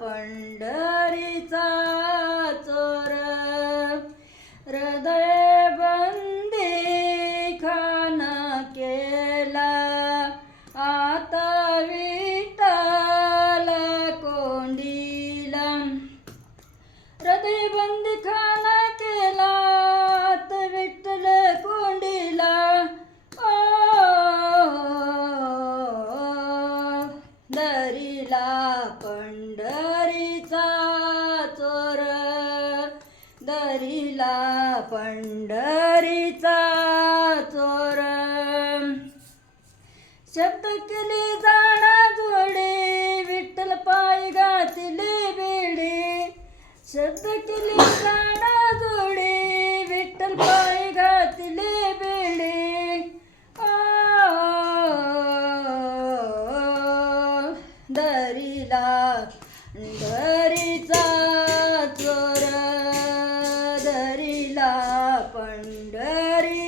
पंढरीचा चोर हृदय बंदी खाना केला आता विठ्ठल कोंडीला हृदय बंदी खाना केला आता विठ्ठल कोंडीला दरीला पंढरीचा चोर दरीला पंढरीचा चोर शब्द केली जाणा जोडे विठ्ठल पाय घातले बेडे शब्द केली जाणा जोडे विठ्ठल पाय घातले बेडे दरीला पंढरीचा चोर दरीला पंढरी